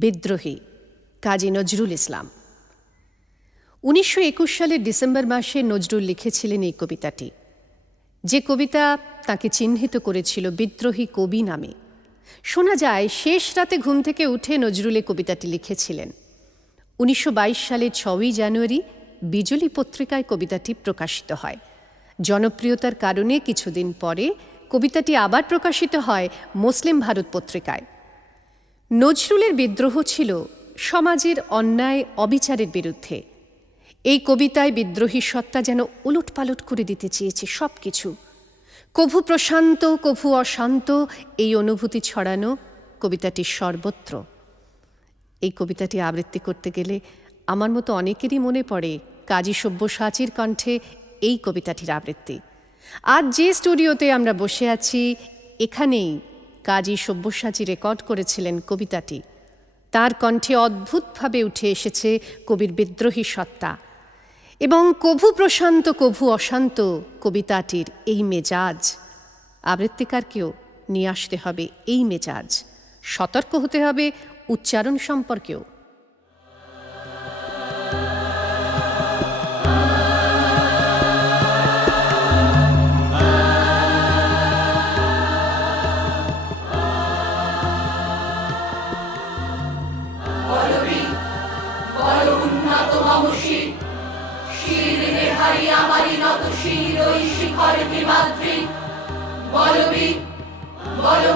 বিদ্রোহী কাজী নজরুল ইসলাম। 1921 সালের ডিসেম্বর মাসে নজরুল লিখেছিলেন এই কবিতাটি, যে কবিতা তাকে চিহ্নিত করেছিল বিদ্রোহী কবি নামে। শোনা যায় শেষ রাতে ঘুম থেকে উঠে নজরুল এই কবিতাটি লিখেছিলেন। 1922 সালের 6ই জানুয়ারি বিজলি পত্রিকায় কবিতাটি প্রকাশিত হয়। জনপ্রিয়তার কারণে কিছুদিন পরে কবিতাটি আবার প্রকাশিত হয় মুসলিম ভারত পত্রিকায়। নজরুলের বিদ্রোহ ছিল সমাজের অন্যায় অবিচারের বিরুদ্ধে। এই কবিতায় বিদ্রোহী সত্তা যেন উলটপালট করে দিতে চেয়েছে সব কিছু। কভু প্রশান্ত কভু অশান্ত এই অনুভূতি ছড়ানো কবিতাটির সর্বত্র। এই কবিতাটি আবৃত্তি করতে গেলে আমার মতো অনেকেরই মনে পড়ে কাজী সব্যসাচীর কণ্ঠে এই কবিতাটির আবৃত্তি। আজ যে স্টুডিওতে আমরা বসে আছি, এখানেই কাজী সব্যসাচী রেকর্ড করেছিলেন কবিতাটি। তার কণ্ঠে অদ্ভুতভাবে উঠে এসেছে কবির বিদ্রোহী সত্তা এবং কভু প্রশান্ত কভু অশান্ত কবিতাটির এই মেজাজ। আবৃত্তিকারকেও নিয়ে আসতে হবে এই মেজাজ, সতর্ক হতে হবে উচ্চারণ সম্পর্কেও।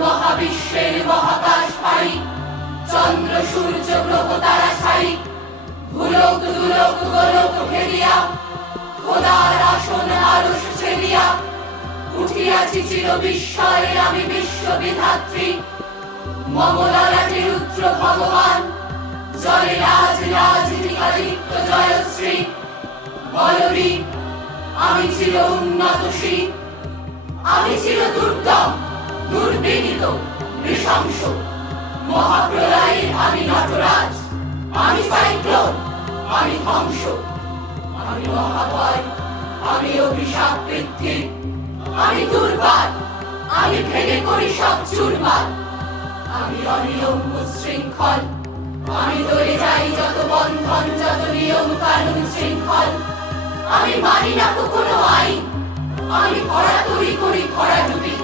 মহাবিশ্বের মহাকাশ পাই, চন্দ্র সূর্য গ্রহ তারা ছাই, ভুলোক দুলোক গোলক ফেলিয়া খোদার আসন আরশ ছেলিয়া উঠিয়াছি চির বিস্ময়ে আমি বিশ্ববিধাত্রী। মমলালাটে রুদ্র ভগবান, জলে রাজ রাজনিকাদিত্য জয়শ্রী। বলবি আমি চির উন্নতশী, আমি চির দুর্দম দুর্বিনীত নৃশংস। মহাপ্রলয়ে আমি নটরাজ, আমি সাইক্লোন, আমি ধ্বংস। আমি মহাভয়, আমি অভিশাপ বৃদ্ধি, আমি দুর্বার, আমি ভেঙে করি সব চুরমার। আমি অনিয়ম উচ্ছৃঙ্খল, আমি দলে যাই যত বন্ধন, যত নিয়ম কানুন শৃঙ্খল। আমি মানি না তো কোনো আইন, আমি ভরা তৈরি করি ভরা ডুবি।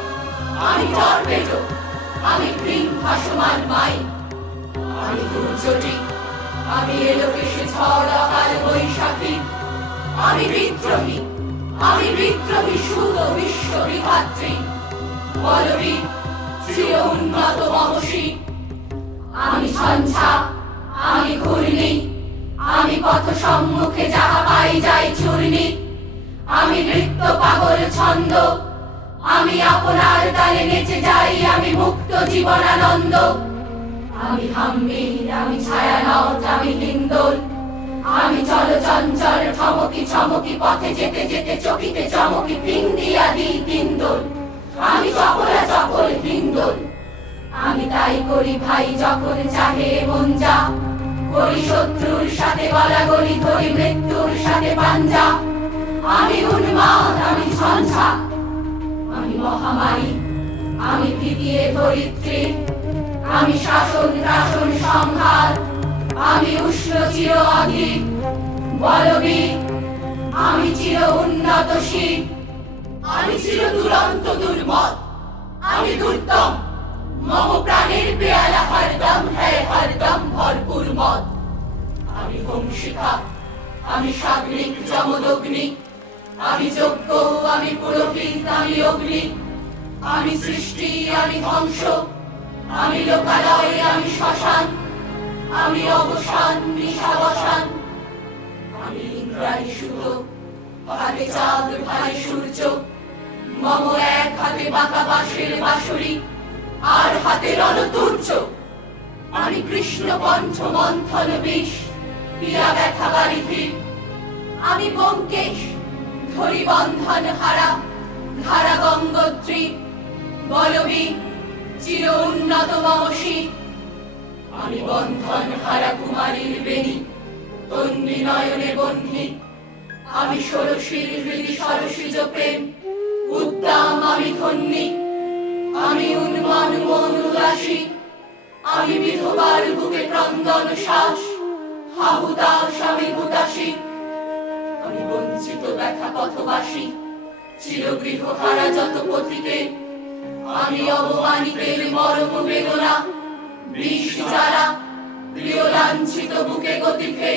আমি টর্পেডো, আমি গ্রিন ভাসমান মাই। আমি দুর্যোটি, আমি এলোকেশে ঝড় অকাল বৈশাখী। আমি বিদ্রোহী, আমি বিদ্রোহী সুত বিশ্ববিধাত্রী। বলবি চির উন্নত মমসী। আমি ঝঞ্ঝা, আমি ঘূর্ণি, আমি পথ সম্মুখে যাহা পাই যাই চূর্ণি। আমি নৃত্য পাগল ছন্দ, আমি আপনার তালে নেচে যাই, আমি মুক্ত জীবনানন্দ। আমি হাম্মির, আমি ছায়ানট, আমি হিন্দোল, আমি চলচঞ্চল ঠমকি চমকি পথে যেতে যেতে চকিতে চমকি পিং দিয়া দিই তিন্দোল। আমি চপলা চপল হিন্দোল, আমি তাই করি ভাই যখন চাহে মন যা। করি শত্রুর সাথে গলাগলি, ধরি মৃত্যুর সাথে পাঞ্জা। আমি উন্মাদ, আমি ঝঞ্ঝা, আমি মহামারী, আমি ভীতিয়ে ধরিত্রী। আমি শাসন ত্রাসন সংহার, আমি উষ্ণ চির অধীর। বলবি আমি চির উন্নতশী, আমি চির দুরন্ত দুর্মদ, আমি দুর্দম। মম প্রাণের পেয়ালা হরদম হ্যায় হরদম ভরপুর মদ। আমি হোমশিখা, আমি সাগ্নিক যমদগ্নি, আমি যজ্ঞ, আমি পুরোহিত, আমি অগ্নি। আমি সৃষ্টি, আমি ধ্বংস, আমি লোকালয়, আমি শ্মশান। আমি অবসান, নিশাবসান। আমি ইন্দ্রাণী সুতো, হাতে চাঁদ ভাই সূর্য। মম এক হাতে বাঁকা বাঁশের বাঁশরি, আর হাতে রণতুর্য। আমি কৃষ্ণ কণ্ঠ মন্থন বিষ, পিয়া ব্যথা বারিধি। আমি ব্যোমকেশ, ধরি বন্ধন হারা, ধারা গঙ্গোত্রী। বলবি চির উন্নত মমসী। আমি বন্ধন হারা কুমারীর বেণী, তন্বী নয়নে বহ্নি। আমি ষোড়শীর হৃদি সরসিজ প্রেম, উদ্দাম আমি ধন্যী। আমি উন্মান মন উদাসী, আমি বিধবার বুকে হাহুতাশ আমি হুতাশী, আমি বঞ্চিত ব্যথা পথবাসী, চিরগৃহহারা যত পথিকে, আমি অবমানিতের মরম বেদনা, বিষ জ্বালা প্রিয় লাঞ্ছিত বুকে গতিকে।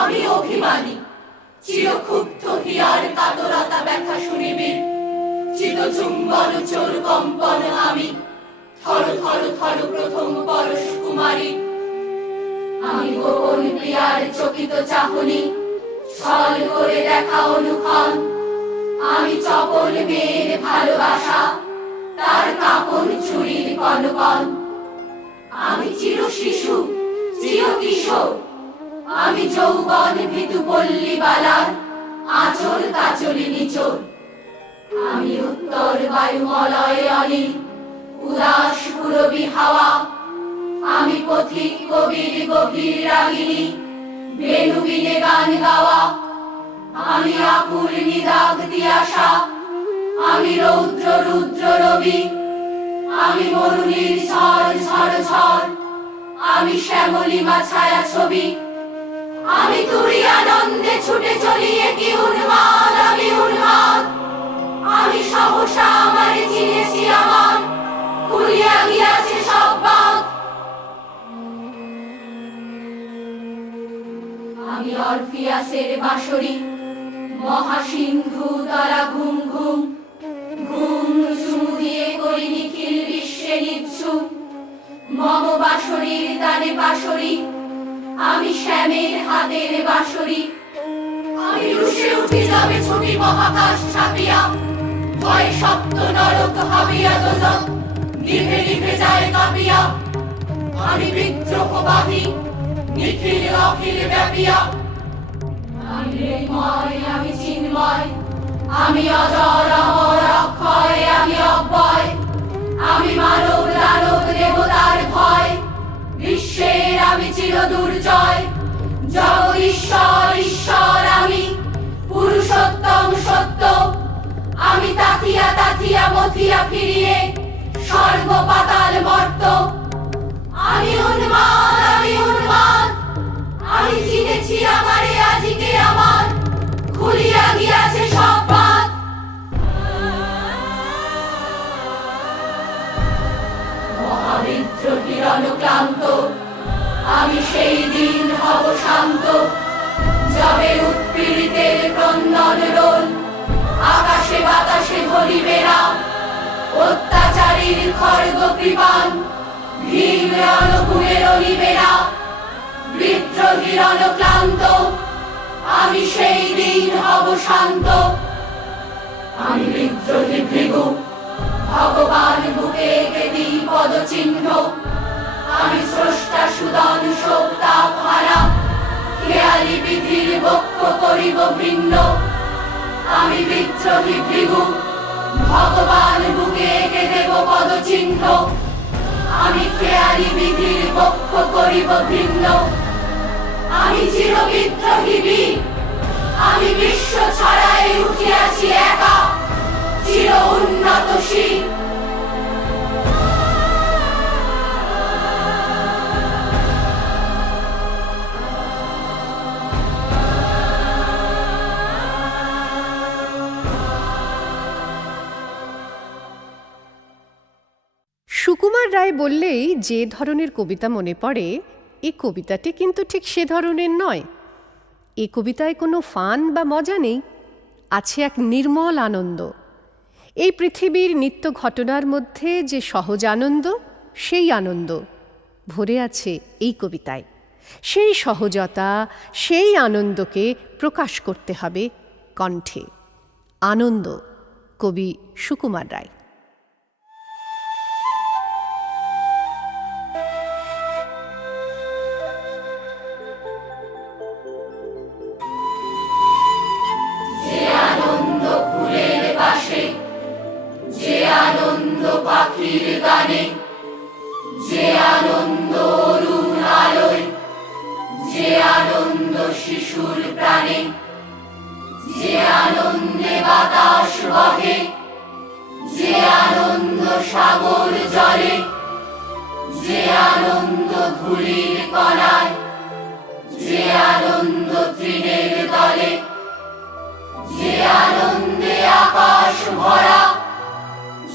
আমি অভিমানী, চিরক্ষুব্ধ হিয়ার কাতরতা ব্যথা শুনিবি, চিতচুম্বন চোর কম্পন আমি, থর থর থর প্রথম পরশ কুমারী। আমি গোপন প্রিয়ার চকিত চাহনি, ছল করে দেখা অনুক্ষণ, আমি চপল মেয়ের ভালোবাসা, তার কাপন চুরির কনকন। আমি চির শিশু, চির কিশোর, আমি যৌবন ভীতু পল্লী বালার, আঁচল কাচলি নিচোর। আমি উত্তর বায়ুমলয় অনিল, উদাস পুরবী হাওয়া, আমি পথিক কবির গভীর রাগিনী, বেণুবিনে গান গাওয়া। আমি আকুল নিদাগ দিয়াশা, আমি রৌদ্র রুদ্র রবি, আমি মরুনির ঝড় ঝড় ঝড়, আমি শ্যামলিমা ছায়া ছবি। আমি তুরি আনন্দে ছুটে চলিয়ে কি উন্মাদ, আমি উন্মাদ। আমি সহসা আমারে চিনেছি আমার, খুলিয়া গিয়াছে সব বাঁধ। আমি অরফিয়াসের বাঁশরি, মহাসিন্ধু তারা ঘুম ঘুম, ঘুম চুমু দিয়ে করি নিখিল বিশ্বে নিচ্ছুম। মম বাঁশরির তানে বাঁশরি, আমি শ্যামের হাতের বাঁশরি। আমি রুষে উঠি যাবে ছবি মহাকাশ ছাপিয়া, ভয় সপ্ত নরক হাবিয়া দোজখ, নিভে নিভে যায় কাঁপিয়া। আমি বিদ্রোহবাহী, নিখিল অখিল ব্যাপিয়া। আমি ঋন্ময়, আমি চিন্ময়, আমি অজর অমর অক্ষয়, আমি অব্যয়। আমি মানব দানব দেবতার ভয়, বিশ্বের আমি চির দুর্জয়। জগৎ ঈশ্বর ঈশ্বর আমি, পুরুষোত্তম সত্য। আমি তাথিয়া তাথিয়া মথিয়া ফিরিয়ে, স্বর্গ পাতাল মর্ত। আমি উন্মাদ, আমি উন্মাদ, আমি চিনেছি আমারে আজিকে আমার, খুলিয়া গিয়াছে সব বাঁধ। মহাবিদ্রোহীর অনুক্লান্ত, আমি সেই দিন হব শান্ত, যবে উৎপীড়িতের ক্রন্দন রোল আকাশে বাতাসে ধরিবে না। অত্যাচারীর খড়গ কৃপান, ভীম রণভূমে রলিবে না। বিদ্রোহীর অনুক্লান্ত, আমি সেই দিন হব শান্ত। আমি বিদ্রোহী ভৃগু, ভগবান বুকে এঁকে দিই পদচিহ্ন। আমি স্রষ্টা সুদন শোকতাপ হারা, খেয়ালি বিধির বক্ষ করিব ভিন্ন। আমি বিদ্রোহী ভৃগু, ভগবান বুকে এঁকে দেব পদচিহ্ন। আমি খেয়ালি বিধির বক্ষ করিব ভিন্ন। আমি চির বিদ্রোহী বীর, আমি বিশ্ব ছড়ায় উঠিয়াছি একা, চির উন্নতশীল। সুকুমার রায় বললেই যে ধরনের কবিতা মনে পড়ে, এই কবিতাটি কিন্তু ঠিক সে ধরনের নয়। এই কবিতায় কোনো ফান বা মজা নেই, আছে এক নির্মল আনন্দ। এই পৃথিবীর নিত্য ঘটনার মধ্যে যে সহজ আনন্দ, সেই আনন্দ ভরে আছে এই কবিতায়। সেই সহজতা, সেই আনন্দকে প্রকাশ করতে হবে কণ্ঠে। আনন্দ, কবি সুকুমার রায়। পাখির গানে, যে আনন্দ অরুণ আলোয়, যে আনন্দ শিশুর প্রাণে, যে আনন্দে বাতাস বহে, যে আনন্দ সাগর জলে, যে আনন্দ ধূলির কণায়, তৃণের দলে, যে আনন্দে আকাশ ভরা,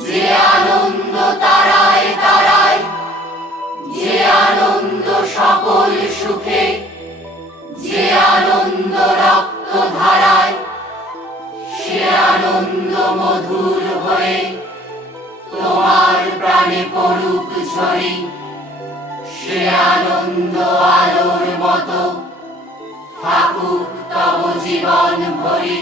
যে আনন্দ তারায় তারায়, যে আনন্দ সকল সুখে, যে আনন্দ রক্ত ধারায়, সে আনন্দ মধুর হয়ে তোমার প্রাণে পড়ুক ঝরি, সে আনন্দ আলোর মতো থাকুক তব জীবন ভরি।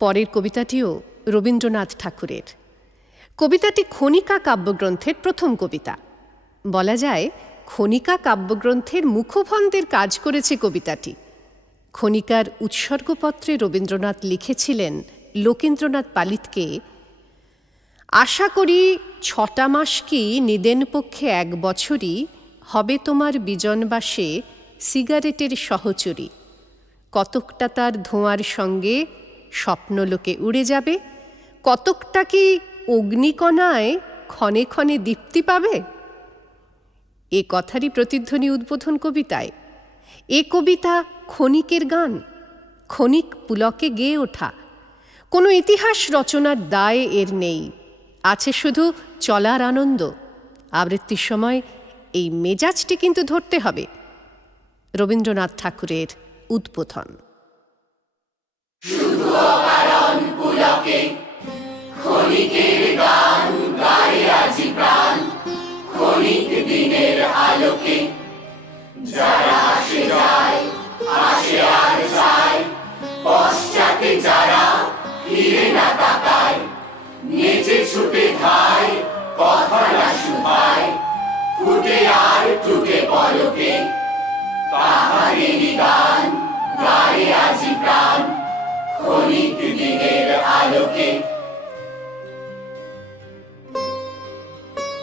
পরের কবিতাটিও রবীন্দ্রনাথ ঠাকুরের। কবিতাটি খনিকা কাব্যগ্রন্থের প্রথম কবিতা। বলা যায় খনিকা কাব্যগ্রন্থের মুখভন্ডের কাজ করেছে কবিতাটি। খনিকার উৎসর্গপত্রে রবীন্দ্রনাথ লিখেছিলেন লোকেন্দ্রনাথ পালিতকে, আশা করি 6টা মাস কি নিদেন পক্ষে 1 বছরই হবে তোমার বিজনবাসে সিগারেটের সহচরী, কতকটা তার ধোঁয়ার সঙ্গে স্বপ্নলোকে উড়ে যাবে, কতকটা কি অগ্নিকণায় ক্ষণে ক্ষণে দীপ্তি পাবে। এ কথারই প্রতিধ্বনি উদ্বোধন কবিতায়। এ কবিতা ক্ষণিকের গান, ক্ষণিক পুলকে গেয়ে ওঠা। কোনো ইতিহাস রচনার দায় এর নেই, আছে শুধু চলার আনন্দ। আবৃত্তির সময় এই মেজাজটি কিন্তু ধরতে হবে। রবীন্দ্রনাথ ঠাকুরের উদ্বোধন। শুধু অকারণ পুলকে ক্ষণিকের গান গায়ে আজি প্রাণ, ক্ষণিক দিনের আলোকে যারা আসে যায়, আসে আর যায়, পশ্চাতে যারা ফিরে না তাকায়, নেচে ছুটে ধায়, কথা না শুধায়, ফুটে আর টুটে পলকে তাহারেরই গান গায়ে আজি প্রাণ, ক্ষণিক দিনের আলোকে।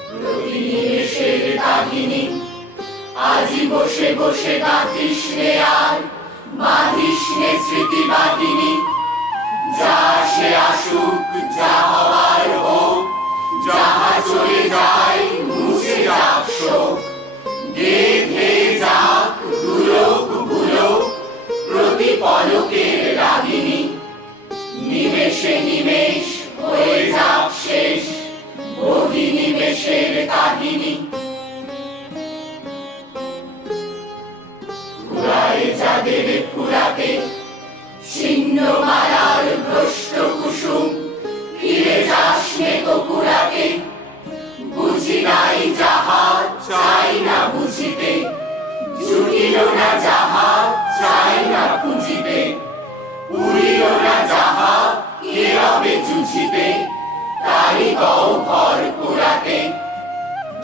প্রতি নিমেষের কাহিনী আজি বসে বসে গাঁথিস নে আর বাঁধিস নে স্মৃতি বাহিনী, যা সে আসুক, যা হওয়ার হোক, যাহা চলে যায় মুছে যাক শোক, গেঁথে যাক দুলোক ভুলোক প্রতি পলকের রাগিনী, নিমেষে নিমেষ হয়ে যাক শেষ বহি নিমেষের কাহিনী। ফুরায় যাদের ফুরাতে ছিন্ন মালার ভ্রষ্ট কুসুম, ফিরে যাস নে কুকুরাকে, বুঝি নাই যাহা চাই না বুঝিতে, জুটিল না যাহা চাই না খুঁজিতে, উড়িল না যাহা কে রবে জুঝিতে, তারি গহ্বর কুড়াতে,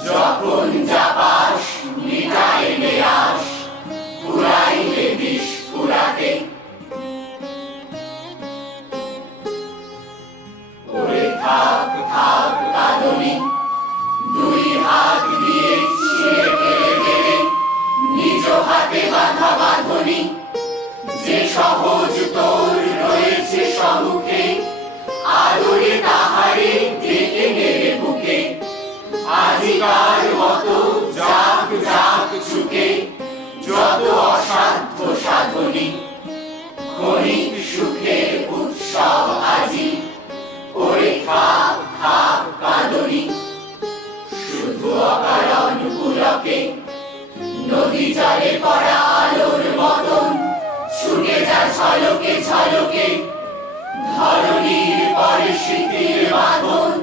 যখন যাবাস মিটাইলে আস, ফুরাইলে বিষ ফুরাতে। ওরে থাক থাক কাঁদনি, 2 হাত দিয়ে ছিঁড়ে ফেলে দেবে নিজ হাতে বাঁধা বাঁধনি, যে সহজ তোর রয়েছে সম্মুখে, আদরে তাহারে ডেকে নেবে বুকে, আজিকার মতো যাক যাক ছুকে যত অসাধ্য সাধনী, ক্ষণিক সুখের উৎসব আজি, ওরে থাক থাক কাঁদনি। শুধু অকারণ পুলকে নদী জলে পড়া আলোর মতন ছুটে যা ঝলকে ঝলকে, ধরণীর পরে শীতের বাঁধন,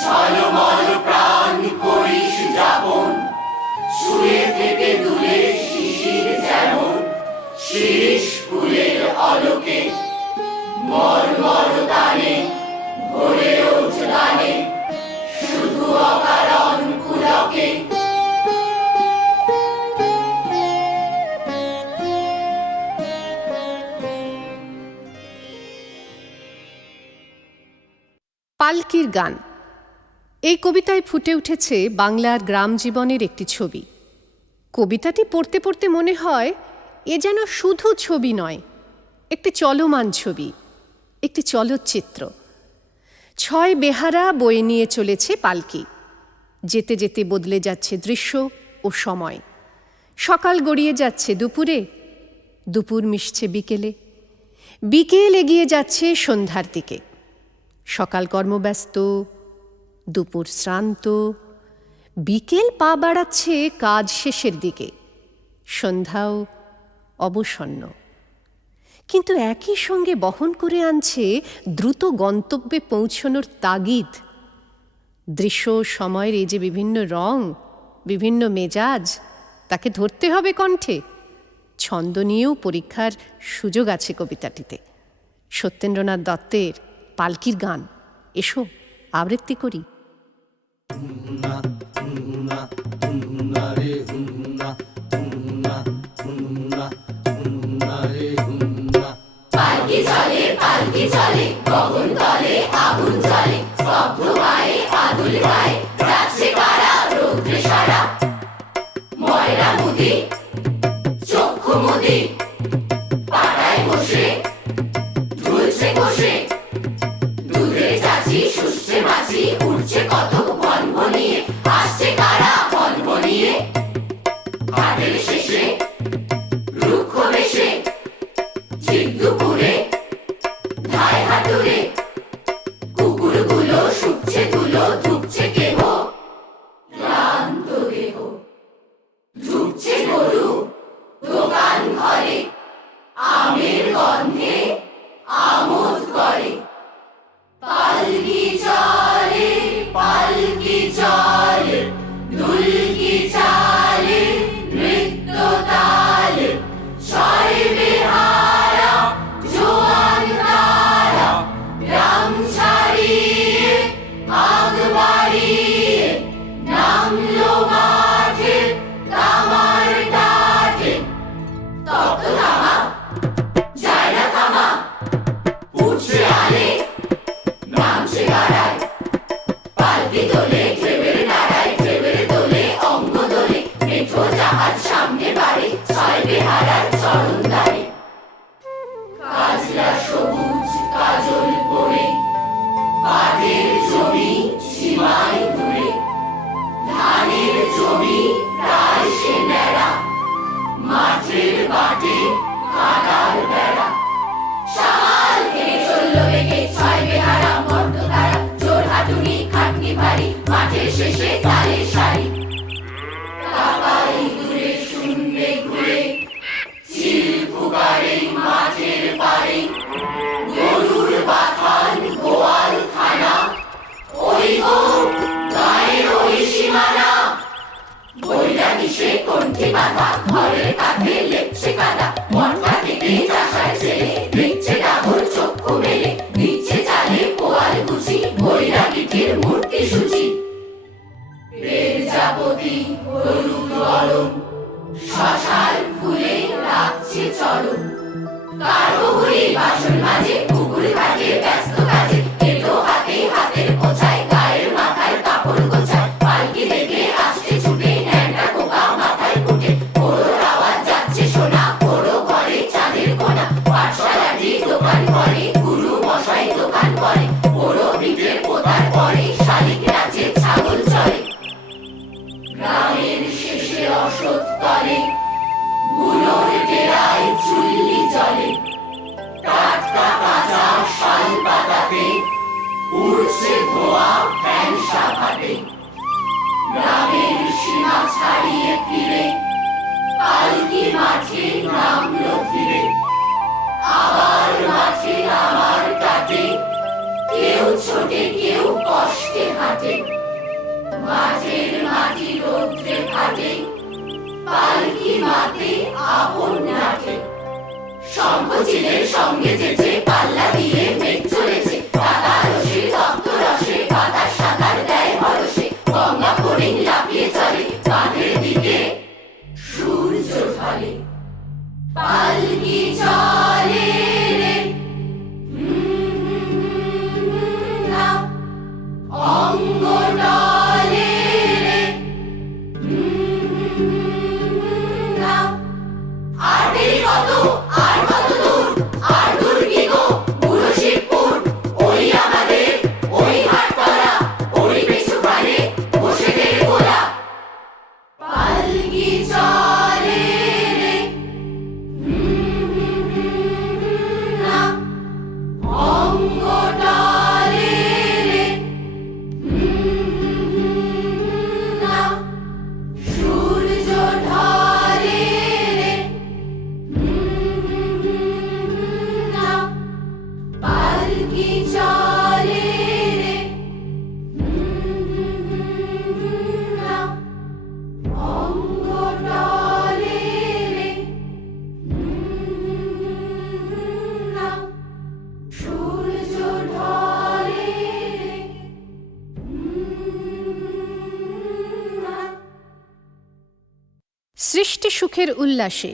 ঝলমল প্রাণ করিস যাপন, ছুঁয়ে থেকে দূরে শিশির যেমন শিরিষ ফুলের অলোকে, মর্মর গানে ভরে ওঠ গানে শুধু অকারণ পুলকে। পালকির গান। এই কবিতায় ফুটে উঠেছে বাংলার গ্রাম জীবনের একটি ছবি। কবিতাটি পড়তে পড়তে মনে হয় এ যেন শুধু ছবি নয়, একটি চলমান ছবি। একটি চলচ্চিত্র। 6 বেহারা বয়ে নিয়ে চলেছে পালকি। যেতে যেতে বদলে যাচ্ছে দৃশ্য ও সময়। সকাল গড়িয়ে যাচ্ছে দুপুরে, দুপুর মিশছে বিকেলে, বিকেল এগিয়ে যাচ্ছে সন্ধ্যার দিকে। সকাল কর্মব্যস্ত, দুপুর শ্রান্ত, বিকেল পা বাড়াচ্ছে কাজ শেষের দিকে, সন্ধ্যাও অবসন্ন। কিন্তু একই সঙ্গে বহন করে আনছে দ্রুত গন্তব্যে পৌঁছনোর তাগিদ। দৃশ্য সময়ের এই যে বিভিন্ন রং, বিভিন্ন মেজাজ, তাকে ধরতে হবে কণ্ঠে। ছন্দ নিয়েও পরীক্ষার সুযোগ আছে কবিতাটিতে। সত্যেন্দ্রনাথ দত্তের পালকির গান, এসো আবৃত্তি করি। পালকি চলে, পালকি চলে, গগন তলে আগুন জ্বলে, স্তব্ধ গায়ে আদুল গায়ে যাচ্ছে কারা রৌদ্রে সারা। ময়রা মুদি, চক্ষু মুদি, পাড়ায় বসে ঝুলছে কষে, দুধের চাচি শুষছে মাছি, উঠছে কত ভনভনিয়ে, আসছে কারা ভনভনিয়ে। ঘাটের শেষে রুক্ষ বেশে, ঠিক দুপুরে ধায় হাতুড়ে, কুকুরগুলো শুকছে ধুলো, ধুকছে কেহ ক্লান্ত দেহ। ঢুকছে গরু দোকান ঘরে, আমের গন্ধে আমোদ করে। পালকি চলে, পালকি চলে, দুলকি চালে, নৃত্য তালে, 6 বেহারা জোয়ান তারা, গ্রাম ছাড়িয়ে আগ বাড়িয়ে নামলো মাঠে তামার ডাকে। তপ্ত তামা যায় না থামা, উঠছে আলে নামছে গাড়ায়। পালকি তোলে ঢেবের নাড়ায়, ঢেবের তোলে অঙ্গ দোলে, মেঠো জাহাজ সামনে বাড়ে, 6 বেহারার চরণ দ্বারে। কাজলা সবুজ কাজল পরে, পাটের জমি সীমায় দূরে, ধানের জমি প্রায় সে ন্যাড়া, মাঠের বাটে কাটার বেড়া। সামাল খেয়ে চলল বেগে 6 বেহারা মর্ত তারা, জোর হাতুড়ি খাটনি ভারী, মাঠের শেষে তালের সারি। কাকাই দূরে শুনবে ঘুরে, চিল ফুকারে মাঠের পারে, গরুর বাথান গোয়াল খানা, ওই গো গায়ের ওই সীমানা। বইলা দিশে কণ্ঠে বাঁধা, ঘরের কাঁধে লেপছে কাদা, মটকা থেকে চাষার ছেলে, দেখছে ডাবর চক্ষু মেলে, দিচ্ছে চালে পোয়াল গুছি, বইলা পিঠের মূর্তি সুচি। প্রজাপতি হলুদ গরম, শশার ফুলে রাখছে চরম। কারবহুরি বাসন মাঝে, পুকুর ঘাটে ব্যস্ত কাজে, এটো হাতে হাতের পোছায়, গায়ের মাথায় কাপড় গোছায়। পালকি দেখে আসছে ছুটে, ন্যাংটা কোকা মাথায় ফুটে, ওর আওয়াজ যাচ্ছে শোনা, ওরও ঘরে চাঁদের কোনা। পাঠশালাটি দোকান করে, গুরু মশাই দোকান করে, ওরও পিঠের পোতার পরে, শালিক নাচে ছাগল চড়ে। গ্রামের শেষে অসৎ তলে, বুনোর ডেরায় চুল্লি জ্বলে, টাটকা কাঁচা শাল পাতাতে উড়ছে ধোয়া ফ্যান সাভাতে। গ্রামের সীমা ছাড়িয়ে ফিরে, পালকি মাঠে নামলো ধীরে, আবার মাঠে নামার কাটে, কেউ ছোটে কেউ কষ্টে হাঁটে। মাঠের মাটি রৌদ্রে ফাটে, পালকি মাতে আপন নাটে। শঙ্খচিলের সঙ্গে যেচে, পাল্লা দিয়ে মেঘ চলেছে, কাদা রসে তপ্ত রসে, বাতাস সাঁতার দেয় হরসে, গঙ্গা ফড়িং লাফিয়ে চলে, কাঁধের দিকে সূর্য ঢলে। পালকি চলে রে, না অঙ্গ টলে রে, না। আর দেরি কত, আর কত দূর, আর দূর কি গো, বুড়ো শিব সৃষ্টি সুখের উল্লাসে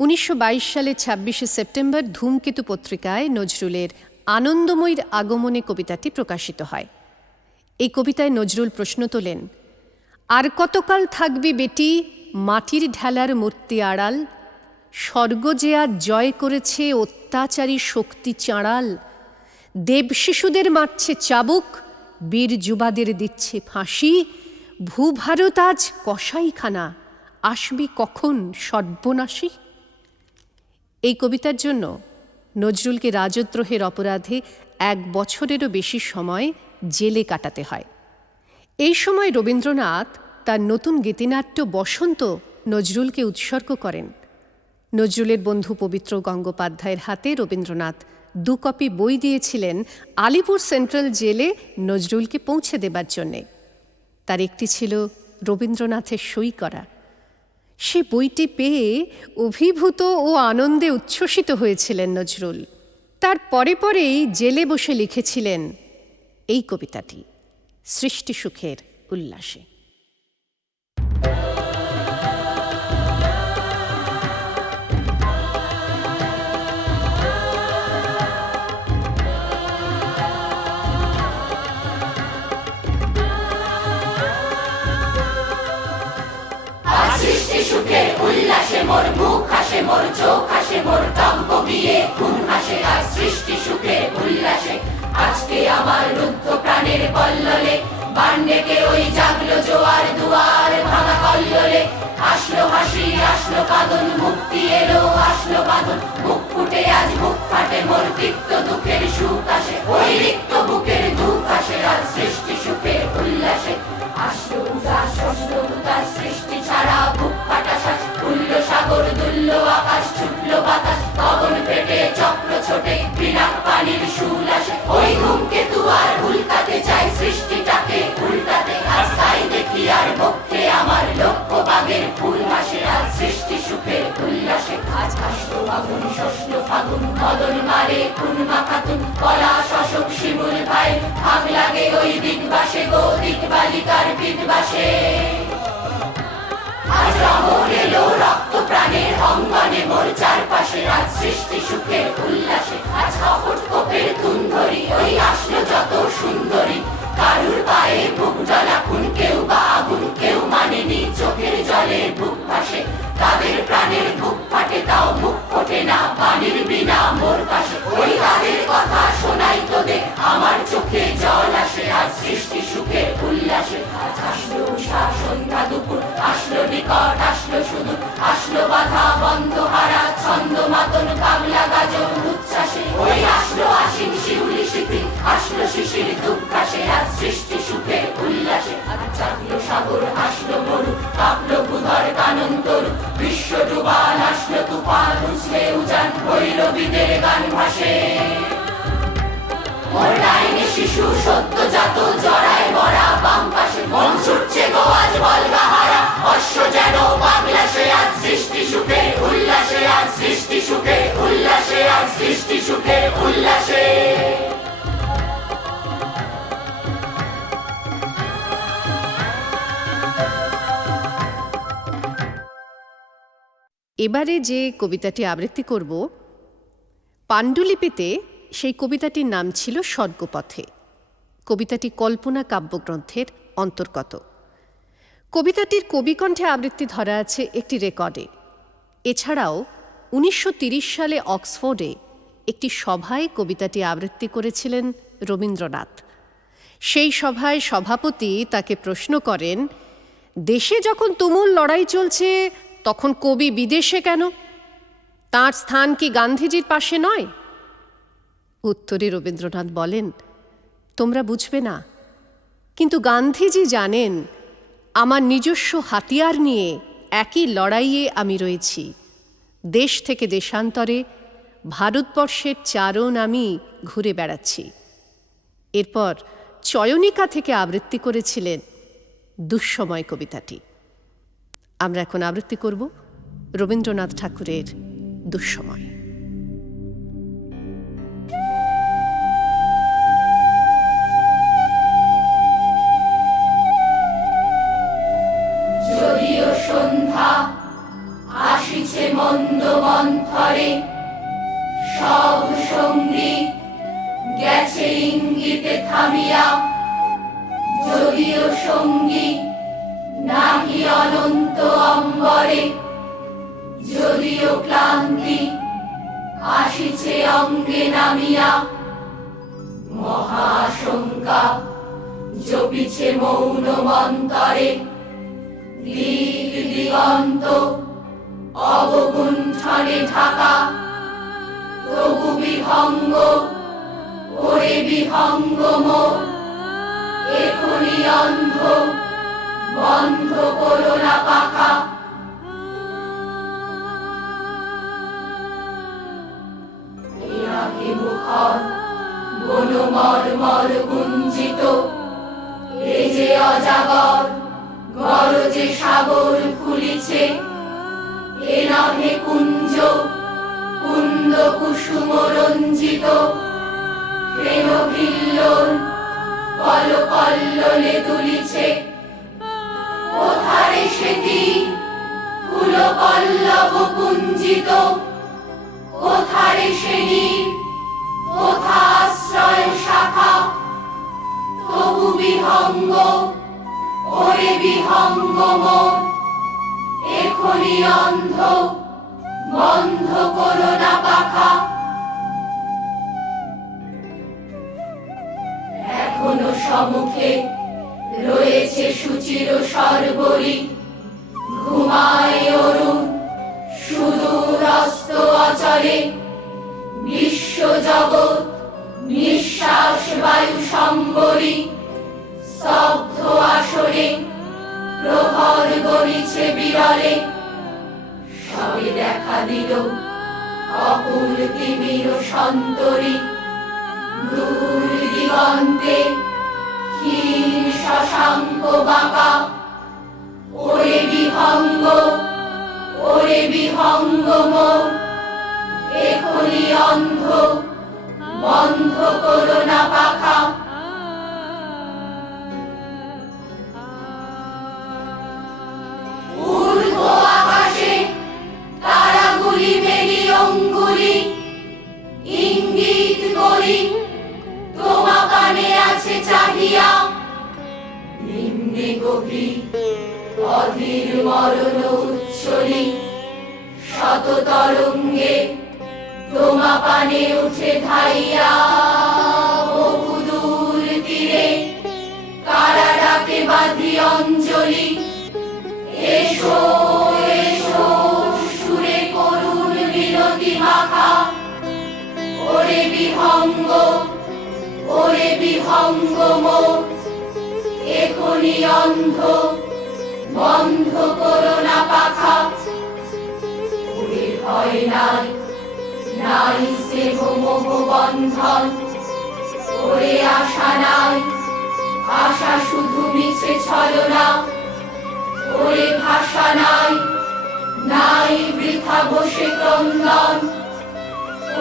১৯২২ সালের ২৬শে সেপ্টেম্বর ধূমকেতু পত্রিকায় নজরুলের আনন্দময়ীর আগমনে কবিতাটি প্রকাশিত হয়। এই কবিতায় নজরুল প্রশ্ন তোলেন, আর কতকাল থাকবি বেটি মাটির ঢেলার মূর্তি আড়াল, স্বর্গ যে আজ জয় করেছে অত্যাচারী শক্তি চাঁড়াল, দেব শিশুদের মারছে চাবুক, বীর যুবাদের দিচ্ছে ফাঁসি, ভূভারত আজ কসাইখানা, আসবি কখন সর্বনাশী। এই কবিতার জন্য নজরুলকে রাজদ্রোহের অপরাধে ১ বছরেরও বেশি সময় জেলে কাটাতে হয়। এই সময় রবীন্দ্রনাথ তার নতুন গীতিনাট্য বসন্ত নজরুলকে উৎসর্গ করেন। নজরুলের বন্ধু পবিত্র গঙ্গোপাধ্যায়ের হাতে রবীন্দ্রনাথ ২ কপি বই দিয়েছিলেন আলিপুর সেন্ট্রাল জেলে নজরুলকে পৌঁছে দেবার জন্যে। তার একটি ছিল রবীন্দ্রনাথের সই করা। সে বইটি পেয়ে অভিভূত ও আনন্দে উচ্ছ্বসিত হয়েছিলেন নজরুল। তার পরে পরেই জেলে বসে লিখেছিলেন এই কবিতাটি, সৃষ্টি সুখের উল্লাসে। সৃষ্টি সুখের উল্লাসে মোর মুখ হাসে, মোর চোখ হাসে, মোর টম্প বিয়ে খুন হাসে। আর সৃষ্টি সুখের উল্লাসে আজকে আমার রুদ্ধ প্রাণের কল্লোলে বান ডেকে ওই জাগলো জোয়ার দুয়ার ভাঙা কল্লোলে। আসলো হাসি আসলো কাঁদন, মুক্তি এলো আসলো বাঁধন, মুখ ফুটে আজ বুক ফাটে, মোর তিক্ত দুঃখের সুখ আসে, ওই রিক্ত বুকের দুঃখ আসে। আর সৃষ্টি সুখের উল্লাসে আসলো উদাস আসলো উদাস, সৃষ্টি ছাড়া বুক ফাটা শ্বাস, উল্ল সাগর দুল্ল আকাশ, ছুটলো বাতাস গগন ফেটে চক্র ছোটে, বিরাট পানির সুল আসে, ওই ধূমকেতু আর উল্কাতে চাই সৃষ্টিটাকে উল্টাতে। আজ তাই দেখি আর বক্ষে আমার লক্ষ্য বাগের ফুল হাসে। আর সৃষ্টি সুখের উল্লাসে আজ আসলো আগুন শস্য ফাগুন, মদন মারে খুন মাখাতুন, কলা শশক শিমুল ভাই ভাগ লাগে ওই দিগবাসে গো দিগবালিকার পিঠবাসে। আজ রমণ এলো রক্ত প্রাণের অঙ্গনে মোর চারপাশে। আজ সৃষ্টি সুখের উল্লাসে আজ কপট কোপের ধুন্ধরি, ওই আসলো যত সুন্দরী, কারুর পায়ে বুক জ্বলা খুন, কেউ বা আগুন কেউ মানেনি, চোখের জলে বুক ভাসে, তাদের প্রাণের বুক ফাটে তাও মুখ ফোটে না পানির বিনা মোর পাশে। ওই তাদের কথা শোনাই তোদের আমার চোখে জল আসে। আজ সৃষ্টি সুখের উল্লাসে আজ আসলো উষা সন্ধ্যা দুপুর, আসলো নিকট আসলো সুদূর, আসলো বাধা বন্ধ হারা ছন্দ মাতন কামলা গাজন উচ্ছ্বাসে, ওই আসলো আশিন শিউলি স্মৃতি, আসলো শিশির দুঃখাসে। আজ সৃষ্টি সুখের উল্লাসে আজ জাগলো সাগর আসলো মরু, কাঁপলো ভূধর কানন তরু, বিশ্ব ডুবান আসলো তুফান, উছলে উজান ভৈরবীদের গান ভাসে। মোর ডাইনি শিশু সদ্যজাত জরায় মরা বাম পাশে, মন ছুটছে গো আজ বলগাহারা অশ্ব যেন পাগলাসে। আজ সৃষ্টি সুখের উল্লাসে আজ সৃষ্টি সুখের উল্লাসে আজ সৃষ্টি সুখের উল্লাসে। এবারে যে কবিতাটি আবৃত্তি করব, পাণ্ডুলিপিতে সেই কবিতাটির নাম ছিল স্বর্গপথে। কবিতাটি কল্পনা কাব্যগ্রন্থের অন্তর্গত। কবিতাটির কবিকণ্ঠে আবৃত্তি ধরা আছে একটি রেকর্ডে। এছাড়াও ১৯৩০ সালে অক্সফোর্ডে একটি সভায় কবিতাটি আবৃত্তি করেছিলেন রবীন্দ্রনাথ। সেই সভায় সভাপতি তাকে প্রশ্ন করেন, দেশে যখন তুমুল লড়াই চলছে তখন কবি বিদেশে কেন? তাঁর স্থান কি গান্ধীজির পাশে নয়? উত্তরে রবীন্দ্রনাথ বলেন, তোমরা বুঝবে না, কিন্তু গান্ধীজি জানেন আমার নিজস্ব হাতিয়ার নিয়ে একই লড়াইয়ে আমি রয়েছি। দেশ থেকে দেশান্তরে ভারতবর্ষের চারণ আমি ঘুরে বেড়াচ্ছি। এরপর চয়নিকা থেকে আবৃত্তি করেছিলেন দুঃসময় কবিতাটি। আমরা এখন আবৃত্তি করব রবীন্দ্রনাথ ঠাকুরের দুঃসময়। যদিও সন্ধ্যা নামিয়া, যদিও সঙ্গী নাহি অনন্ত অম্বরে, যদিও ক্লান্তি আসিছে অঙ্গে নামিয়া, মহাশঙ্কা জপিছে মৌন মন্তরে, দিক দিগন্ত অবগুণ্ঠনে ঢাকা, তবু বিহঙ্গ ওরে বিহঙ্গ মোর, এখনি অন্ধ বন্ধ করো না পাখা। এনাকে মুখর বন মর্মর গুঞ্জিত, এ যে অজাগর গরজে সাগর ফুলিছে, এ নহে কুঞ্জ কুন্দ কুসুম রঞ্জিত, প্রেম ভিল্লোল কল কল্লোলে দুলিছে, কোথারে সেটি ফুল পল্লব কুঞ্জিত, কোথারে সেনি কোথা আশ্রয় শাখা, তবু বিহঙ্গ ওরে বিহঙ্গ মোর, এখনি অন্ধ বন্ধ করো না পাখা। এখনো সম্মুখে রয়েছে সুচির সর্বরী, ঘুমায় অরুণ সুদূর অস্ত অচলে, বিশ্ব জগৎ নিঃশ্বাস বায়ু সম্বরী, স্তব্ধ আসরে প্রহর গড়িছে বিরলে, সবে দেখা দিল অকুল তিমির সন্তরী, দূর দিগন্তে ক্ষীণ শশাঙ্ক বাঁকা, ওরে বিহঙ্গ মোর, এখনি অন্ধ বন্ধ করো না পাখা। ঊর্ধ্ব আকাশে তারাগুলি মেলি অঙ্গুলি, ইঙ্গিত করি তোমা কানে আছে চাহিয়া, নিম্নে গভীর অধীর মরণ উচ্ছলি, শত তরঙ্গে তোমা পানে উঠে ধাইয়া, বহু দূর তীরে কারা ডাকে বাঁধি অঞ্জলি, এসো এসো সুরে করুণ বিনতি মাখা, ওরে বিহঙ্গ মোর, এখনি অন্ধ বন্ধ করো না পাখা। ওরে ভয় নাই নাই স্নেহ মোহ বন্ধন, ওরে আশা নাই আশা শুধু মিছে ছলনা, ওরে ভাষা নাই নাই বৃথা বসে ক্রন্দন,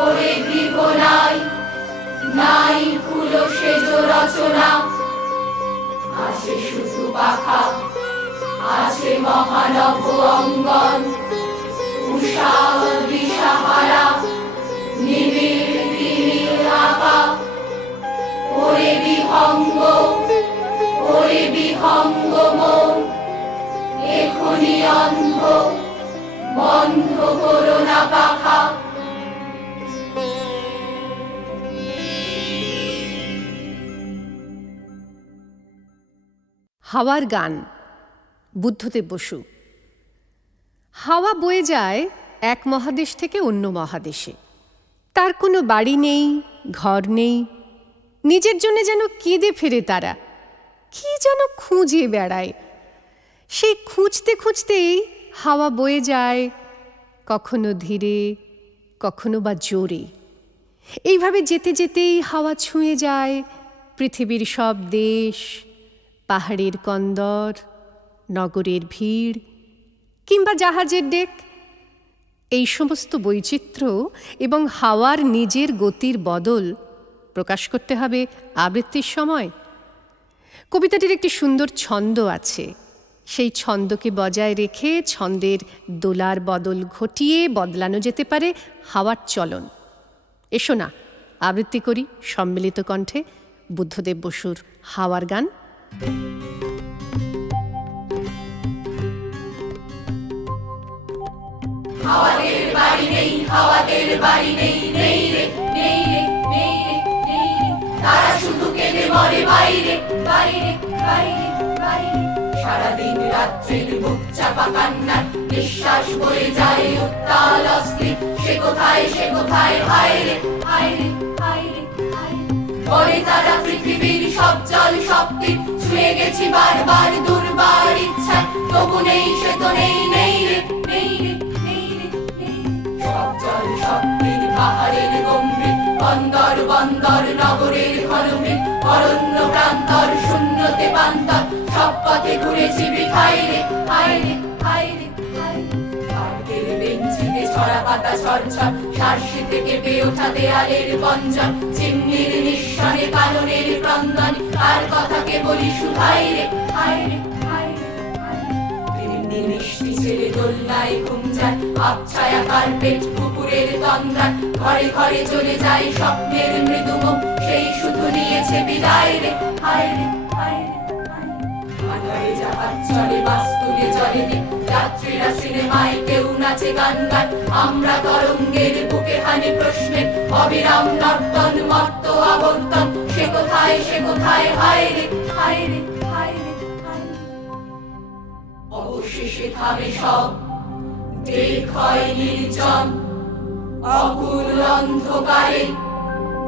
ওরে গৃহ নাই নাই ফুল সেজ রচনা, আছে শুধু পাখা, আছে মহানব অঙ্গন, উষা দিশাহারা নিবিড় তিমির আঁকা, ওরে বিহঙ্গ মোর, এখনি অন্ধ বন্ধ করো না পাখা। হাওয়ার গান, বুদ্ধদেব বসু। হাওয়া বয়ে যায় এক মহাদেশ থেকে অন্য মহাদেশে, তার কোনো বাড়ি নেই, ঘর নেই, নিজের জন্য যেন কেঁদে ফেরে তারা, কি যেন খুঁজে বেড়ায়। সেই খুঁজতে খুঁজতেই হাওয়া বয়ে যায়, কখনো ধীরে কখনো বা জোরে। এইভাবে যেতে যেতেই হাওয়া ছুঁয়ে যায় পৃথিবীর সব দেশ, পাহাড়ের কন্দর, নগরের ভিড় কিংবা জাহাজের ডেক। এই সমস্ত বৈচিত্র্য এবং হাওয়ার নিজের গতির বদল প্রকাশ করতে হবে আবৃত্তির সময়। কবিতাটির একটি সুন্দর ছন্দ আছে, সেই ছন্দকে বজায় রেখে ছন্দের দোলার বদল ঘটিয়ে বদলানো যেতে পারে হাওয়ার চলন। এসো না আবৃত্তি করি সম্মিলিত কণ্ঠে বুদ্ধদেব বসুর হাওয়ার গান। হাওয়াদের বাড়ি নেই, হাওয়াদের বাড়ি নেই, নেই রে, নেই রে, নেই রে, নেই রে। তারা শুধু কেঁদে মরে বাইরে, বাইরে, বাইরে, বাইরে। সারাদিন রাত্রির বুক চাপা কান্নার নিঃশ্বাস বয়ে যায় উত্তাল অস্থির। সে কোথায়, সে কোথায়, হায় রে, হায় রে, হায় রে, হায় রে। বলে তারা পৃথিবীর সব জল শক্তি ছুঁয়ে গেছি বারবার দুর্বার ইচ্ছায়, তবু নেই, সে তো নেই, নেই রে, নেই রে, নেই রে, নেই রে। সব জল শক্তির পাহাড়ের গম্ভীর, বন্দর বন্দর নগরের ঘনমৃত, অরণ্য প্রান্তর শূন্যতে পান্তর, সব পথে ঘুরেছি বৃথায় রে, হায় রে, হায় রে, হায় রে। পার্কের বেঞ্চিতে ছড়া পাতা ঝরঝর, সার্সি থেকে পেয়ে ওঠা দেয়ালের বঞ্জন, চিমনির নিঃসনে কাননের ক্রন্দন, তার কথাকে বলি শুধাই রে, হায় রে, হায় রে, হায় রে। তিন্নি মিষ্টি ছেলে দোলনায় ঘুম যায়, আবছায়া কার্পেট কুকুরের তন্দ্রায়, ঘরে ঘরে চলে যায় স্বপ্নের মৃদুমুখ, সেই শুধু নিয়েছে বিদায় রে, হায় রে, হায় রে, হায় রে। আধারে জাহাজ চলে, বাস তুলে জলে দিক, যাত্রীরা সিনেমায়, কেউ নাচে গান গায়, আমরা তরঙ্গের বুকে হানি প্রশ্নে অবিরাম নর্তন মর্ত আবর্তন। সে কোথায়, সে কোথায়, হায় রে, হায় রে, হায় রে, হায় রে। অবশেষে থামে সব, দেখ হয় নির্জন, অকুল অন্ধকারে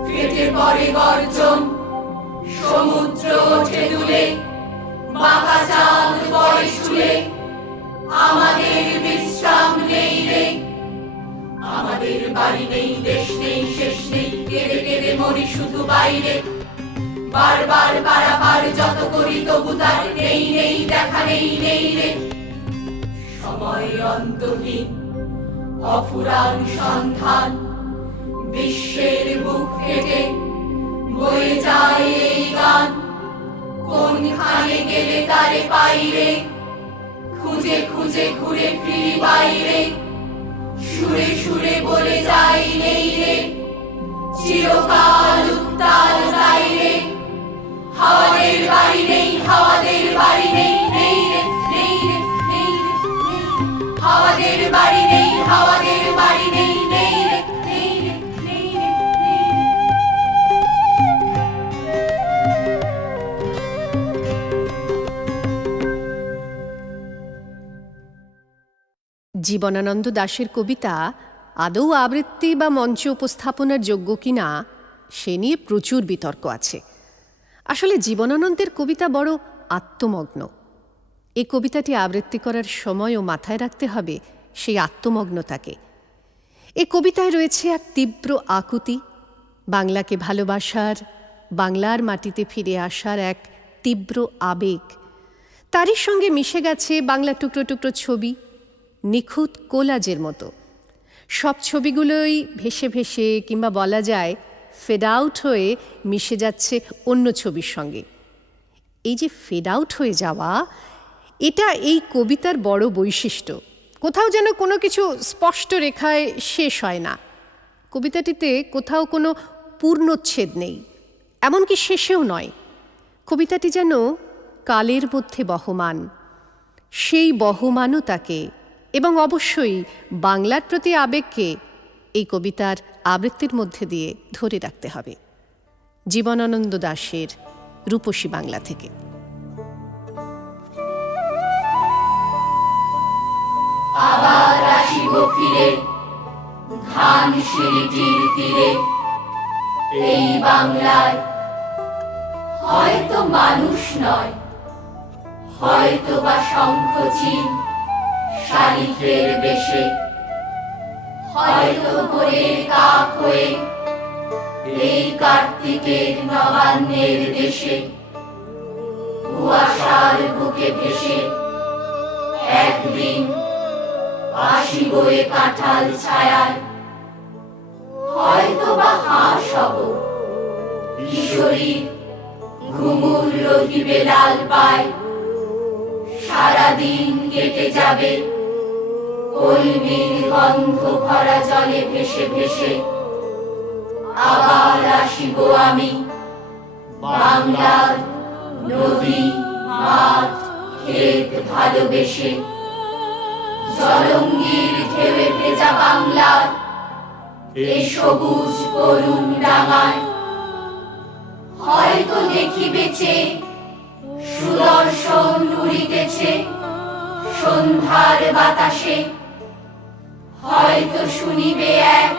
ফেটে পড়ে গর্জন, সমুদ্র ওঠে দুলে, বাঁকা চাঁদ পড়ে ছুলে, আমাদের বিশ্রাম নেই রে। আমাদের বাড়ি নেই, দেশ নেই, শেষ নেই, কেঁদে কেঁদে মরি শুধু বাইরে। বারবার পারাপার যত করি তবু তার নেই, নেই দেখা, নেই, নেই রে। সময় অন্তহীন অফুরান সন্ধান, বিশ্বের বুক ফেটে বয়ে যায় এই গান। কোনখানে গেলে তারে পাইরে, খুঁজে খুঁজে ঘুরে ফিরি বাইরে, সুরে সুরে বলে যাই নেই রে, চিরকাল উত্তাল তাই রে। হাওয়াদের বাড়ি নেই, হাওয়াদের বাড়ি নেই, নেই রে, নেই রে, নেই রে, নেই রে। হাওয়াদের বাড়ি নেই, হাওয়াদের বাড়ি নেই, নেই রে, নেই রে, নেই রে, নেই রে। জীবনানন্দ দাশের কবিতা আদৌ আবৃত্তি বা মঞ্চে উপস্থাপনার যোগ্য কিনা সে নিয়ে প্রচুর বিতর্ক আছে। আসলে জীবনানন্দের কবিতা বড় আত্মমগ্ন। এই কবিতাটি আবৃত্তি করার সময়ও মাথায় রাখতে হবে সেই আত্মমগ্নতাকে। এই কবিতায় রয়েছে এক তীব্র আকুতি, বাংলাকে ভালোবাসার, বাংলার মাটিতে ফিরে আসার এক তীব্র আবেগ। তারই সঙ্গে মিশে গেছে বাংলা টুকরো টুকরো ছবি, নিখুঁত কোলাজের মতো। সব ছবিগুলোই ভেসে ভেসে কিংবা বলা যায় ফেড আউট হয়ে মিশে যাচ্ছে অন্য ছবির সঙ্গে। এই যে ফেড আউট হয়ে যাওয়া, এটা এই কবিতার বড় বৈশিষ্ট্য। কোথাও যেন কোনো কিছু স্পষ্ট রেখায় শেষ হয় না। কবিতাটিতে কোথাও কোনো পূর্ণচ্ছেদ নেই, এমনকি শেষেও নয়। কবিতাটি যেন কালের মধ্যে বহমান। সেই বহমানতাকে এবং অবশ্যই বাংলার প্রতি আবেগকে এই কবিতার আবৃত্তির মধ্যে দিয়ে ধরে রাখতে হবে। জীবনানন্দ দাশের রূপসী বাংলা থেকে। আবার আসিব ফিরে ধান সিঁড়িটির তীরে, এই বাংলায় হয়তো মানুষ নয়, হয়তো বা শঙ্খচিল শালিকের বেশে, হয়তো ভোরের কাক হয়ে এই কার্তিকের নবান্নের দেশে, কুয়াশার বুকে ভেসে একদিন আসিব এ কাঁঠাল ছায়ায়। হয়তো বা হাঁস হব, কিশোরীর ঘুমুর রহিবে লাল পায়, সারাদিন কেটে যাবে কলমির গন্ধ ভরা জলে ভেসে ভেসে। আবার আসিব আমি বাংলার নদী মাঠ ক্ষেত ভালোবেসে, জলঙ্গির ঢেউয়ে ভেজা বাংলার এ সবুজ করুণ ডাঙায় হয়তো দেখিবেছে সুদর্শন উড়িতেছে সন্ধ্যার বাতাসে, হয়তো শুনিবে এক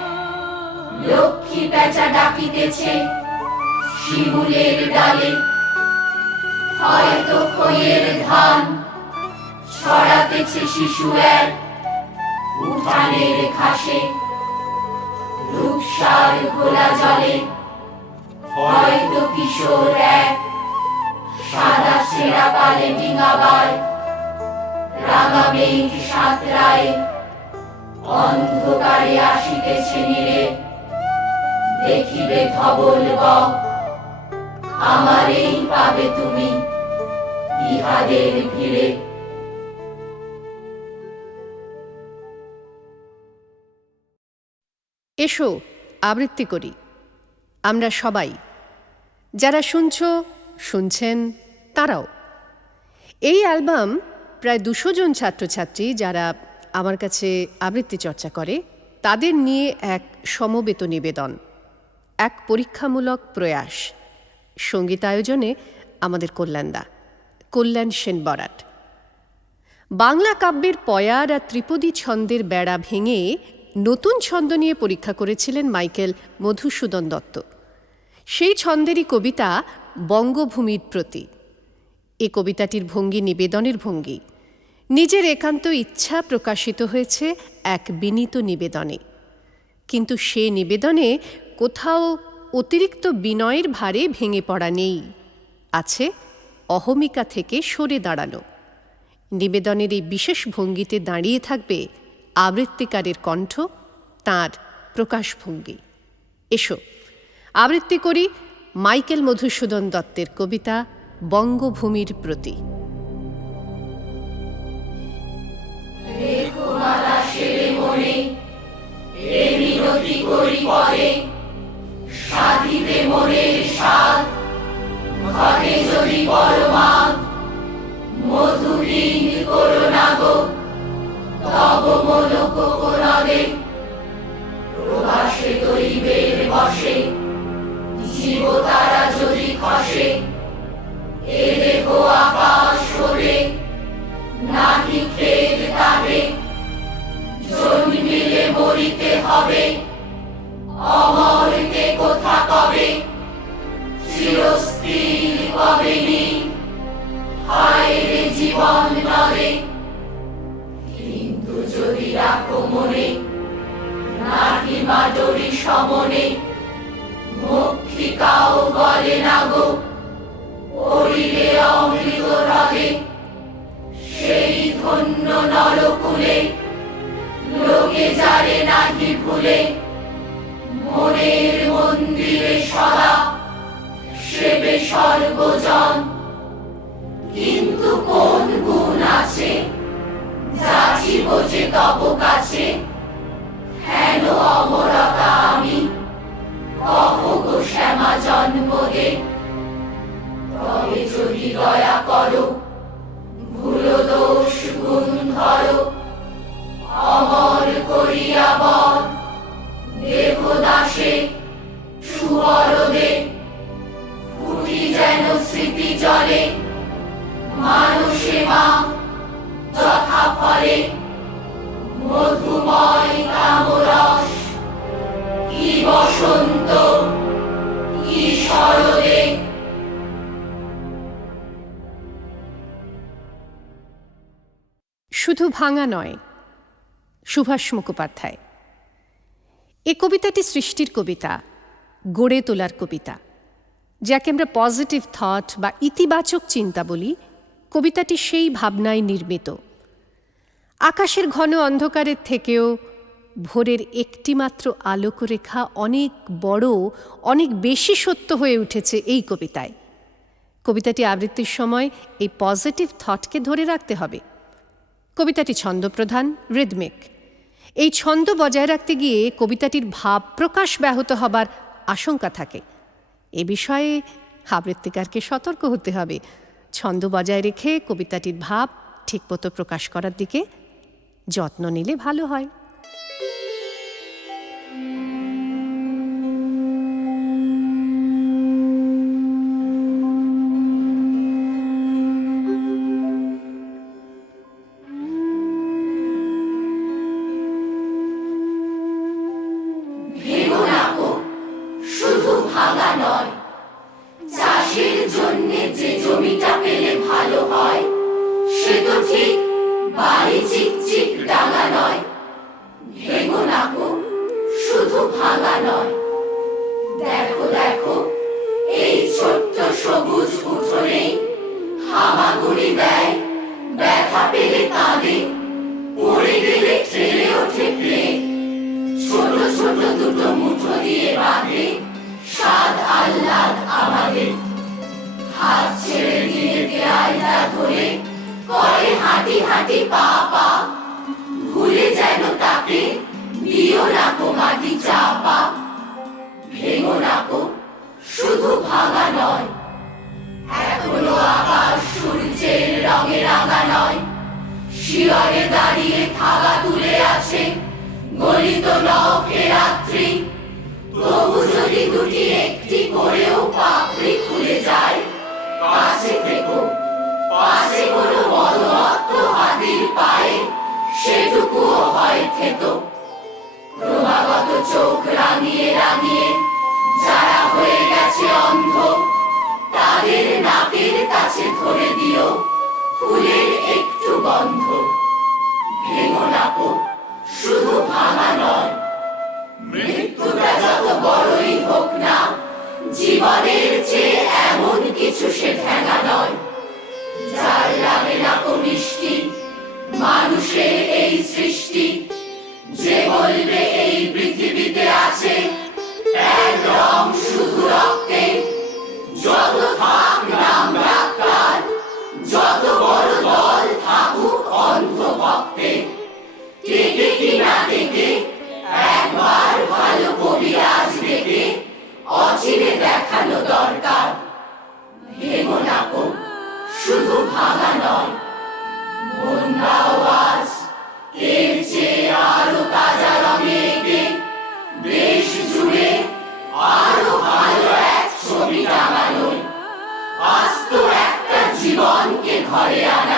লক্ষ্মী পেঁচা ডাকিতেছে শিমুলের ডালে, হয়তো খইয়ের ধান ছড়াতেছে শিশু এক উঠানের ঘাসে, রূপসার ঘোলা জলে হয়তো কিশোর এক সাদা ছেঁড়া পালে ডিঙাবায়, রাঙা মেঘ সাঁতরায় অন্ধকারে আসিতেছে নীরে, দেখিবে ধবল বক আমারেই পাবে তুমি ইহাদের ভিড়ে। এসো আবৃত্তি করি আমরা সবাই, যারা শুনছেন তারাও। এই অ্যালবাম প্রায় 200 জন ছাত্রছাত্রী যারা আমার কাছে আবৃত্তি চর্চা করে তাদের নিয়ে এক সমবেত নিবেদন, এক পরীক্ষামূলক প্রয়াস। সঙ্গীতায়োজনে আমাদের কল্যাণ সেন বরাট। বাংলা কাব্যের পয়ার আর ত্রিপদী ছন্দের বেড়া ভেঙে নতুন ছন্দ নিয়ে পরীক্ষা করেছিলেন মাইকেল মধুসূদন দত্ত। সেই ছন্দেরই কবিতা বঙ্গভূমির প্রতি। এ কবিতাটির ভঙ্গি নিবেদনের ভঙ্গি, নিজের একান্ত ইচ্ছা প্রকাশিত হয়েছে এক বিনীত নিবেদনে। কিন্তু সে নিবেদনে কোথাও অতিরিক্ত বিনয়ের ভারে ভেঙে পড়া নেই, আছে অহমিকা থেকে সরে দাঁড়ানো। নিবেদনের এই বিশেষ ভঙ্গিতে দাঁড়িয়ে থাকবে আবৃত্তিকারের কণ্ঠ, তাঁর প্রকাশভঙ্গি। এসো আবৃত্তি করি মাইকেল মধুসূদন দত্তের কবিতা বঙ্গভূমির প্রতি। সাধিবে মনের স্বাদ ঘটে যদি পরমাদ, মধুহীন করোনা গো তব মনোক কোনদে, প্রবাসে দৈবের বসে জীব তারা যদি খসে, এ দেহ আকাশ ওরে নাহি খেদ তাহে, জন্মিলে মরিতে হবে অমরকে কোথা কবে, চিরস্থির কবে নি হায় রে জীবন নদে। কিন্তু যদি রাখো মনে নাহি মাডরি সমনে, মক্ষিকাও গলে না গো পড়িলে অমৃত হ্রদে, সেই ধন্য নরকুলে লোকে যারে নাহি ভুলে, মনের মন্দিরে সদা সেবে সর্বজন। কিন্তু কোন গুণ আছে যাচিব যে তব কাছে, হেন অমরতা আমি কহ গো শ্যামা জন্ম দে। তবে যদি দয়া করো ভুল দোষ গুণ ধরো, অমর করিয়া বর দেহ দাসে সুবরদে, ফুটি যেন স্মৃতি জলে মানুষে মা যথা ফলে, মধুময় কামরস কি বসন্ত কি শরদে। শুধু ভাঙা নয়, সুভাষ মুখোপাধ্যায়। এ কবিতাটি সৃষ্টির কবিতা, গড়ে তোলার কবিতা, যাকে আমরা পজিটিভ থট বা ইতিবাচক চিন্তা বলি। কবিতাটি সেই ভাবনায় নির্মিত। আকাশের ঘন অন্ধকারের থেকেও ভোরের একটিমাত্র আলোকরেখা অনেক বড়, অনেক বেশি সত্য হয়ে উঠেছে এই কবিতায়। কবিতাটি আবৃত্তির সময় এই পজিটিভ থটকে ধরে রাখতে হবে। কবিতাটি ছন্দপ্রধান, রিদমিক। এই ছন্দ বজায় রাখতে গিয়ে কবিতাটির ভাব প্রকাশ ব্যাহত হবার আশঙ্কা থাকে। এ বিষয়ে আবৃত্তিকারকে সতর্ক হতে হবে, ছন্দ বজায় রেখে কবিতাটির ভাব ঠিকমতো প্রকাশ করার দিকে যত্ন নিলে ভালো হয়। ভেঙো না গো, শুধু ভাঙা নয়, চাষের জন্যে যে জমিটা পেলে ভালো হয়, সে তো ঠিক বাড়ি চিকচিক ডাঙা নয়। ভেঙো না গো, শুধু ভাঙা নয়। দেখো দেখো, এই ছোট্ট সবুজ উঠোনে হামাগুড়ি দেয়, ব্যথা পেলে কাঁদে, পড়ে গেলে ঠেলে ওঠে প্লেন। ছোট ছোট দুটো মুঠো দিয়ে বাঁধে স্বাদ আহ্লাদ আমাদের। হাত ছেড়ে দিয়ে দেয়ালটা ধরে করে হাঁটি হাঁটি পা পা, ভুলে যেন তাকে দিও না গো মাটি চাপা। ভেঙো না গো, শুধু ভাঙা নয়, এখনো আকাশ সূর্যের রঙে রাঙা নয়। শিয়রে দাঁড়িয়ে থাবা তুলে আছে গলিত নখে রাত্রি। তবু যদি দুটি একটি করেও পাপড়ি খুলে যায়, পাশে থেকো, পাশে কোনো মদমত্ত হাতির পায়ে সেটুকুও হয় থেতো। ক্রমাগত চোখ রাঙিয়ে রাঙিয়ে যারা হয়ে গেছে অন্ধ, তাদের নাকের কাছে ধরে দিও ফুলের একটু গন্ধ। ভেঙো না গো, শুধু ভাঙা নয়, মৃত্যুটা যত বড়ই হোক না, জীবনের চেয়ে এমন কিছু সে ঠেঙা নয়। যার লাগে না কো মিষ্টি মানুষের এই সৃষ্টি, যে বলবে এই পৃথিবীতে আছে এক রং শুধু রক্তে। যত থাক নাম ডাক্তার, যত বড় দল থাকুক অন্ধ ভক্তে, টেকে কি না টেকে একবার ভালো কবিরাজ ডেকে অচিরে দেখানো দরকার। ভেঙো না গো, শুধু ভাঙা নয়, বন্যা আওয়াজ এর চেয়ে আরো তাজা রঙে এঁকে দেশ জুড়ে আরো ভালো এক ছবি টাঙানোর, আস্ত একটা জীবনকে ঘরে আনা।